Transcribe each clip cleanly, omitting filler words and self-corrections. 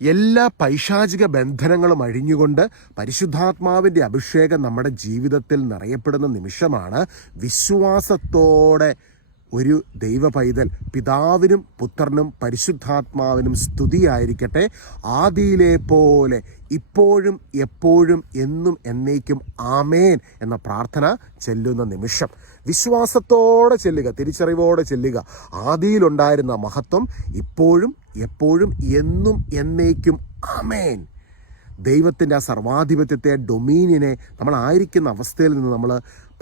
എല്ലാ പൈശാചിക ബന്ധനങ്ങളും അഴിഞ്ഞുകൊണ്ട് പരിശുദ്ധാത്മാവിൻ്റെ അഭിഷേകം നമ്മുടെ ജീവിതത്തിൽ നിറയപ്പെടുന്ന നിമിഷമാണ് വിശ്വാസത്തോടെ ഒരു ദൈവ പൈതൽ പിതാവിനും പുത്രനും പരിശുദ്ധാത്മാവിനും സ്തുതിയായിരിക്കട്ടെ, ആദിയിലെ പോലെ ഇപ്പോഴും എപ്പോഴും എന്നും എന്നേക്കും ആമേൻ എന്ന പ്രാർത്ഥന ചെല്ലുന്ന നിമിഷം വിശ്വാസത്തോടെ ചെല്ലുക, തിരിച്ചറിവോടെ ചെല്ലുക. ആദിയിലുണ്ടായിരുന്ന മഹത്വം ഇപ്പോഴും എപ്പോഴും എന്നും എന്നേക്കും ആമേൻ. ദൈവത്തിൻ്റെ ആ സർവാധിപത്യത്തെ, ഡൊമീനിയനെ നമ്മളായിരിക്കുന്ന അവസ്ഥയിൽ നിന്ന് നമ്മൾ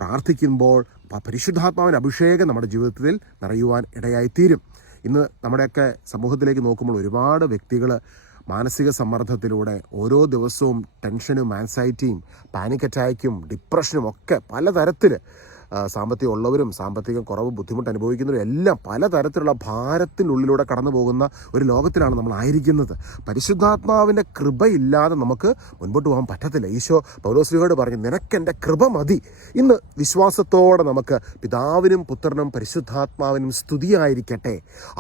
പ്രാർത്ഥിക്കുമ്പോൾ പരിശുദ്ധാത്മാവിൻ്റെ അഭിഷേകം നമ്മുടെ ജീവിതത്തിൽ നിറയുവാൻ ഇടയായിത്തീരും. ഇന്ന് നമ്മുടെയൊക്കെ സമൂഹത്തിലേക്ക് നോക്കുമ്പോൾ ഒരുപാട് വ്യക്തികൾ മാനസിക സമ്മർദ്ദത്തിലൂടെ ഓരോ ദിവസവും ടെൻഷനും ആൻസൈറ്റിയും പാനിക് അറ്റാക്കും ഡിപ്രഷനും ഒക്കെ പലതരത്തിൽ, സാമ്പത്തികം ഉള്ളവരും സാമ്പത്തികം കുറവ് ബുദ്ധിമുട്ട് അനുഭവിക്കുന്നവരും എല്ലാം പലതരത്തിലുള്ള ഭാരത്തിനുള്ളിലൂടെ കടന്നു പോകുന്ന ഒരു ലോകത്തിലാണ് നമ്മളായിരിക്കുന്നത്. പരിശുദ്ധാത്മാവിൻ്റെ കൃപയില്ലാതെ നമുക്ക് മുൻപോട്ട് പോകാൻ പറ്റത്തില്ല. ഈശോ പൗലോസ്ലീഹയോട് പറഞ്ഞു, നിനക്കെൻ്റെ കൃപ മതി. ഇന്ന് വിശ്വാസത്തോടെ നമുക്ക് പിതാവിനും പുത്രനും പരിശുദ്ധാത്മാവിനും സ്തുതിയായിരിക്കട്ടെ,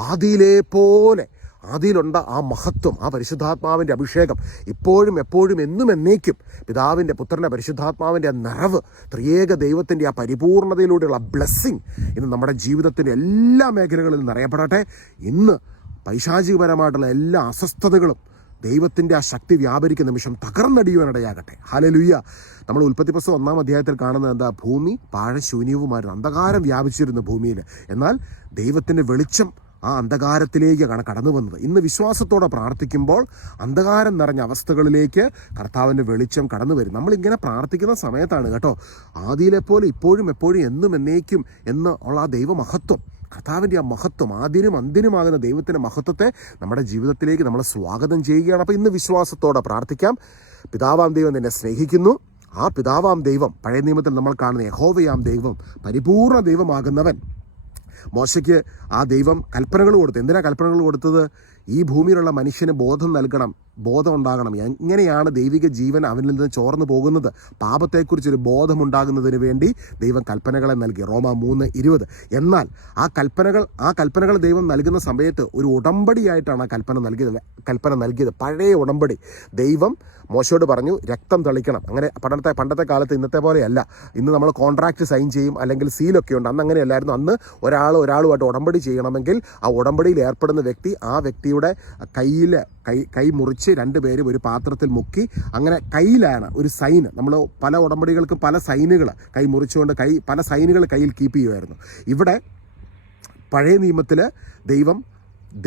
ആദിയിലെ പോലെ. ആദിയിലുണ്ട ആ മഹത്വം, ആ പരിശുദ്ധാത്മാവിൻ്റെ അഭിഷേകം ഇപ്പോഴും എപ്പോഴും എന്നും എന്നേക്കും, പിതാവിൻ്റെ പുത്രൻ്റെ പരിശുദ്ധാത്മാവിൻ്റെ ആ നിറവ്, ത്രിയേക ദൈവത്തിൻ്റെ ആ പരിപൂർണതയിലൂടെയുള്ള ബ്ലെസ്സിങ് ഇന്ന് നമ്മുടെ ജീവിതത്തിൻ്റെ എല്ലാ മേഖലകളിലും നിറയപ്പെടട്ടെ. ഇന്ന് പൈശാചികപരമായിട്ടുള്ള എല്ലാ അസ്വസ്ഥതകളും ദൈവത്തിൻ്റെ ആ ശക്തി വ്യാപരിക്കുന്ന നിമിഷം തകർന്നടിയുവാനിടയാകട്ടെ. ഹല്ലേലൂയ. നമ്മൾ ഉൽപ്പത്തി പുസ്തകം 1-ാം അധ്യായത്തിൽ കാണുന്നത് എന്താ? ഭൂമി പാഴശൂന്യവുമായിരുന്നു, അന്ധകാരം വ്യാപിച്ചിരുന്നു ഭൂമിയിൽ. എന്നാൽ ദൈവത്തിൻ്റെ വെളിച്ചം ആ അന്ധകാരത്തിലേക്കാണ് കടന്നു വന്നത്. ഇന്ന് വിശ്വാസത്തോടെ പ്രാർത്ഥിക്കുമ്പോൾ അന്ധകാരം നിറഞ്ഞ അവസ്ഥകളിലേക്ക് കർത്താവിൻ്റെ വെളിച്ചം കടന്നു വരും. നമ്മളിങ്ങനെ പ്രാർത്ഥിക്കുന്ന സമയത്താണ് കേട്ടോ ആദിയിലെ പോലെ ഇപ്പോഴും എപ്പോഴും എന്നും എന്നേക്കും എന്ന് ഉള്ള ആ ദൈവമഹത്വം, കർത്താവിൻ്റെ ആ മഹത്വം, ആദ്യനും അന്തിനുമാകുന്ന ദൈവത്തിൻ്റെ മഹത്വത്തെ നമ്മുടെ ജീവിതത്തിലേക്ക് നമ്മൾ സ്വാഗതം ചെയ്യുകയാണ്. അപ്പോൾ ഇന്ന് വിശ്വാസത്തോടെ പ്രാർത്ഥിക്കാം. പിതാവാം ദൈവം നിന്നെ സ്നേഹിക്കുന്നു. ആ പിതാവാം ദൈവം, പഴയ നിയമത്തിൽ നമ്മൾ കാണുന്ന യഹോവയാം ദൈവം, പരിപൂർണ ദൈവമാകുന്നവൻ, മോശയ്ക്ക് ആ ദൈവം കൽപ്പനകൾ കൊടുത്തു. എന്തിനാണ് കൽപ്പനകൾ കൊടുത്തത്? ഈ ഭൂമിയിലുള്ള മനുഷ്യന് ബോധം ഉണ്ടാകണം. എങ്ങനെയാണ് ദൈവിക ജീവൻ അവനിൽ നിന്ന് ചോർന്നു പോകുന്നത്, പാപത്തെക്കുറിച്ചൊരു ബോധമുണ്ടാകുന്നതിന് വേണ്ടി ദൈവം കൽപ്പനകളെ നൽകി. റോമ 3:20. എന്നാൽ ആ കൽപ്പനകൾ ദൈവം നൽകുന്ന സമയത്ത് ഒരു ഉടമ്പടിയായിട്ടാണ് ആ കൽപ്പന നൽകിയത്. പഴയ ഉടമ്പടി. ദൈവം മോശയോട് പറഞ്ഞു, രക്തം തളിക്കണം. അങ്ങനെ പണ്ടത്തെ കാലത്ത് ഇന്നത്തെ പോലെയല്ല. ഇന്ന് നമ്മൾ കോൺട്രാക്റ്റ് സൈൻ ചെയ്യും, അല്ലെങ്കിൽ സീലൊക്കെ ഉണ്ട്. അന്ന് അങ്ങനെയല്ലായിരുന്നു. അന്ന് ഒരാളുമായിട്ട് ഉടമ്പടി ചെയ്യണമെങ്കിൽ ആ ഉടമ്പടിയിൽ ഏർപ്പെടുന്ന വ്യക്തി ആ വ്യക്തിയുടെ കൈ മുറിച്ച് രണ്ടുപേരും ഒരു പാത്രത്തിൽ മുക്കി, അങ്ങനെ കയ്യിലാണ് ഒരു സൈന്. നമ്മൾ പല ഉടമ്പടികൾക്കും പല സൈനുകൾ കൈ മുറിച്ചുകൊണ്ട് പല സൈനുകൾ കയ്യിൽ കീപ്പ് ചെയ്യുമായിരുന്നു. ഇവിടെ പഴയ നിയമത്തിൽ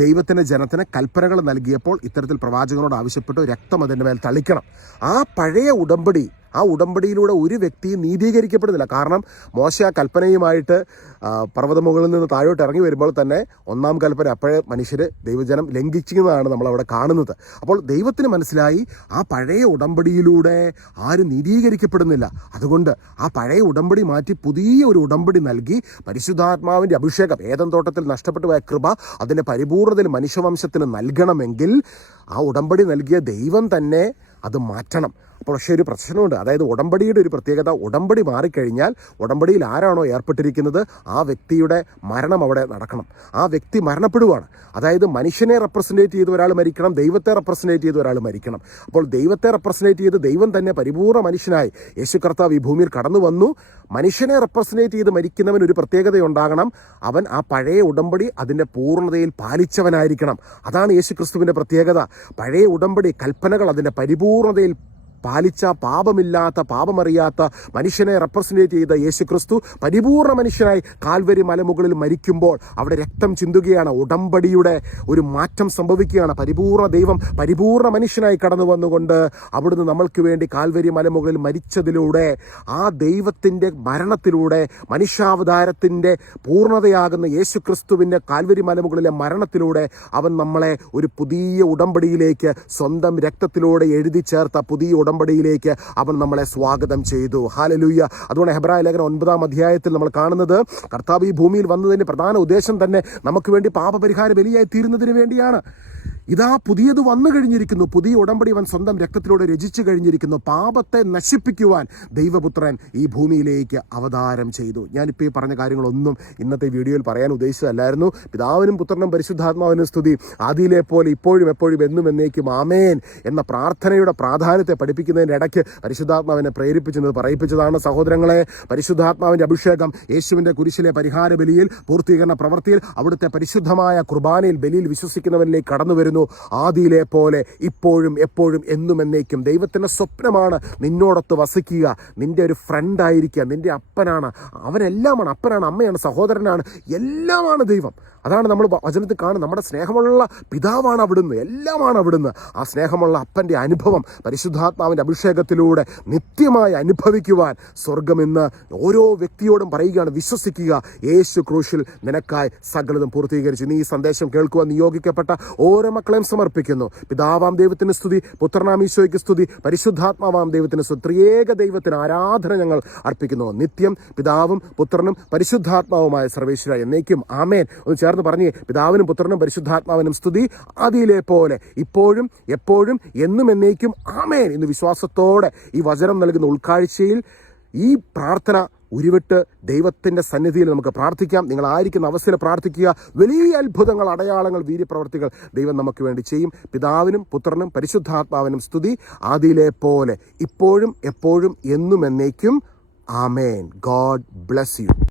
ദൈവത്തിൻ്റെ ജനത്തിന് കൽപ്പനകൾ നൽകിയപ്പോൾ ഇത്തരത്തിൽ പ്രവാചകനോട് ആവശ്യപ്പെട്ടു, രക്തം അതിൻ്റെ മേൽ തളിക്കണം. ആ പഴയ ഉടമ്പടിയിലൂടെ ഒരു വ്യക്തിയും നീതീകരിക്കപ്പെടുന്നില്ല. കാരണം മോശ ആ കൽപ്പനയുമായിട്ട് പർവ്വതമുകളിൽ നിന്ന് താഴോട്ട് ഇറങ്ങി വരുമ്പോൾ തന്നെ 1-ാം കൽപ്പന അപ്പോഴേ മനുഷ്യർ ദൈവജനം ലംഘിക്കുന്നതാണ് നമ്മളവിടെ കാണുന്നത്. അപ്പോൾ ദൈവത്തിന് മനസ്സിലായി, ആ പഴയ ഉടമ്പടിയിലൂടെ ആരും നീതീകരിക്കപ്പെടുന്നില്ല. അതുകൊണ്ട് ആ പഴയ ഉടമ്പടി മാറ്റി പുതിയ ഒരു ഉടമ്പടി നൽകി പരിശുദ്ധാത്മാവിൻ്റെ അഭിഷേകം, ഏദൻ തോട്ടത്തിൽ നഷ്ടപ്പെട്ടു പോയ കൃപ അതിൻ്റെ പരിപൂർണതയിൽ മനുഷ്യവംശത്തിന് നൽകണമെങ്കിൽ ആ ഉടമ്പടി നൽകിയ ദൈവം തന്നെ അത് മാറ്റണം. അപ്പോൾ പക്ഷേ ഒരു പ്രശ്നമുണ്ട്. അതായത് ഉടമ്പടിയുടെ ഒരു പ്രത്യേകത, ഉടമ്പടി മാറിക്കഴിഞ്ഞാൽ ഉടമ്പടിയിൽ ആരാണോ ഏർപ്പെട്ടിരിക്കുന്നത് ആ വ്യക്തിയുടെ മരണം അവിടെ നടക്കണം. ആ വ്യക്തി മരണപ്പെടുവാണ്. അതായത് മനുഷ്യനെ റെപ്രസെൻറ്റേറ്റ് ചെയ്ത് ഒരാൾ മരിക്കണം, ദൈവത്തെ റെപ്രസെൻറ്റേറ്റ് ചെയ്ത് ഒരാൾ മരിക്കണം. അപ്പോൾ ദൈവത്തെ റെപ്രസെൻറ്റേറ്റ് ചെയ്ത് ദൈവം തന്നെ പരിപൂർണ്ണ മനുഷ്യനായി യേശു കർത്താവ് ഈ ഭൂമിയിൽ കടന്നു വന്നു. മനുഷ്യനെ റെപ്രസെൻറ്റേറ്റ് ചെയ്ത് മരിക്കുന്നവൻ ഒരു പ്രത്യേകതയുണ്ടാകണം, അവൻ ആ പഴയ ഉടമ്പടി അതിൻ്റെ പൂർണ്ണതയിൽ പാലിച്ചവനായിരിക്കണം. അതാണ് യേശു ക്രിസ്തുവിൻ്റെ പ്രത്യേകത. പഴയ ഉടമ്പടി കൽപ്പനകൾ അതിൻ്റെ പരിപൂർണതയിൽ പാലിച്ച, പാപമില്ലാത്ത, പാപമറിയാത്ത മനുഷ്യനെ റെപ്രസെൻറ്റേറ്റ് ചെയ്ത യേശു ക്രിസ്തു പരിപൂർണ്ണ മനുഷ്യനായി കാൽവരി മലമുകളിൽ മരിക്കുമ്പോൾ അവിടെ രക്തം ചിന്തുകയാണ്. ഉടമ്പടിയുടെ ഒരു മാറ്റം സംഭവിക്കുകയാണ്. പരിപൂർണ്ണ ദൈവം പരിപൂർണ്ണ മനുഷ്യനായി കടന്നു വന്നുകൊണ്ട് അവിടുന്ന് നമ്മൾക്ക് വേണ്ടി കാൽവരി മലമുകളിൽ മരിച്ചതിലൂടെ, ആ ദൈവത്തിൻ്റെ മരണത്തിലൂടെ, മനുഷ്യാവതാരത്തിൻ്റെ പൂർണ്ണതയാകുന്ന യേശു ക്രിസ്തുവിൻ്റെ കാൽവരി മലമുകളിലെ മരണത്തിലൂടെ അവൻ നമ്മളെ ഒരു പുതിയ ഉടമ്പടിയിലേക്ക്, സ്വന്തം രക്തത്തിലൂടെ എഴുതി ചേർത്ത പുതിയ ഉടമ്പടിയിലേക്ക് അവൻ നമ്മളെ സ്വാഗതം ചെയ്തു. ഹല്ലേലൂയ. അതുകൊണ്ട് ഹെബ്രായ ലേഖനം 9-ാം അധ്യായത്തിൽ നമ്മൾ കാണുന്നത്, കർത്താവ് ഈ ഭൂമിയിൽ വന്നതിൻ്റെ പ്രധാന ഉദ്ദേശം തന്നെ നമുക്ക് വേണ്ടി പാപപരിഹാര ബലിയായി തീരുന്നതിന് വേണ്ടിയാണ്. ഇതാ പുതിയത് വന്നു കഴിഞ്ഞിരിക്കുന്നു, പുതിയ ഉടമ്പടി അവൻ സ്വന്തം രക്തത്തിലൂടെ രചിച്ചു കഴിഞ്ഞിരിക്കുന്നു. പാപത്തെ നശിപ്പിക്കുവാൻ ദൈവപുത്രൻ ഈ ഭൂമിയിലേക്ക് അവതാരം ചെയ്തു. ഞാനിപ്പോൾ ഈ പറഞ്ഞ കാര്യങ്ങളൊന്നും ഇന്നത്തെ വീഡിയോയിൽ പറയാൻ ഉദ്ദേശിച്ചതല്ലായിരുന്നു. പിതാവിനും പുത്രനും പരിശുദ്ധാത്മാവിനും സ്തുതി, ആദിയിലെ പോലെ ഇപ്പോഴും എപ്പോഴും എന്നും എന്നേക്കും ആമേൻ എന്ന പ്രാർത്ഥനയുടെ പ്രാധാന്യത്തെ പഠിപ്പിക്കുന്നതിൻ്റെ ഇടയ്ക്ക് പരിശുദ്ധാത്മാവിനെ പ്രേരിപ്പിച്ചത് പറയിപ്പിച്ചതാണ്. സഹോദരങ്ങളെ, പരിശുദ്ധാത്മാവിൻ്റെ അഭിഷേകം യേശുവിൻ്റെ കുരിശിലെ പരിഹാര ബലിയിൽ, പൂർത്തീകരണ പ്രവൃത്തിയിൽ, അവിടുത്തെ പരിശുദ്ധമായ കുർബാനയിൽ, ബലിയിൽ വിശ്വസിക്കുന്നവരിലേക്ക് കടന്നു വരുന്നു. ആദിയിലെ പോലെ ഇപ്പോഴും എപ്പോഴും എന്നും എന്നേക്കും. ദൈവത്തിൻ്റെ സ്വപ്നമാണ് നിന്നോടൊത്ത് വസിക്കുക, നിന്റെ ഒരു ഫ്രണ്ടായിരിക്കുക. നിന്റെ അപ്പനാണ്, അവനെല്ലാമാണ്. അപ്പനാണ്, അമ്മയാണ്, സഹോദരനാണ്, എല്ലാമാണ് ദൈവം. അതാണ് നമ്മൾ വചനത്തിൽ കാണുന്നത്. നമ്മുടെ സ്നേഹമുള്ള പിതാവാണ് അവിടുന്ന്, എല്ലാമാണ് അവിടുന്ന്. ആ സ്നേഹമുള്ള അപ്പൻ്റെ അനുഭവം പരിശുദ്ധാത്മാവിൻ്റെ അഭിഷേകത്തിലൂടെ നിത്യമായി അനുഭവിക്കുവാൻ സ്വർഗം ഇന്ന് ഓരോ വ്യക്തിയോടും പറയുകയാണ്, വിശ്വസിക്കുക, യേശു ക്രൂശിൽ നിനക്കായി സകലതും പൂർത്തീകരിച്ചു. നീ ഈ സന്ദേശം കേൾക്കുവാൻ നിയോഗിക്കപ്പെട്ട ഓരോ മക്കളെയും സമർപ്പിക്കുന്നു. പിതാവാം ദൈവത്തിന് സ്തുതി, പുത്രനാം ഈശോയ്ക്ക് സ്തുതി, പരിശുദ്ധാത്മാവാം ദൈവത്തിന് സ്തുതി. ത്രിയേക ദൈവത്തിന് ആരാധന ഞങ്ങൾ അർപ്പിക്കുന്നു. നിത്യം പിതാവും പുത്രനും പരിശുദ്ധാത്മാവുമായ സർവേശ്വര എന്നേക്കും ആമേൻ. ഒന്ന് ചേർന്ന് പറഞ്ഞേ, പിതാവിനും പുത്രനും പരിശുദ്ധാത്മാവിനും സ്തുതി, ആദിയിലെ പോലെ ഇപ്പോഴും എപ്പോഴും എന്നും എന്നേക്കും ആമേൻ. ഇന്ന് വിശ്വാസത്തോടെ ഈ വചനം നൽകുന്ന ഉൾക്കാഴ്ചയിൽ ഈ പ്രാർത്ഥന ഉരുവിട്ട് ദൈവത്തിൻ്റെ സന്നിധിയിൽ നമുക്ക് പ്രാർത്ഥിക്കാം. നിങ്ങളായിരിക്കുന്ന അവസ്ഥയിൽ പ്രാർത്ഥിക്കുക. വലിയ അത്ഭുതങ്ങൾ, അടയാളങ്ങൾ, വീര്യപ്രവർത്തികൾ ദൈവം നമുക്ക് വേണ്ടി ചെയ്യും. പിതാവിനും പുത്രനും പരിശുദ്ധാത്മാവിനും സ്തുതി, ആദിയിലെ പോലെ ഇപ്പോഴും എപ്പോഴും എന്നും എന്നേക്കും ആമേൻ. God bless you.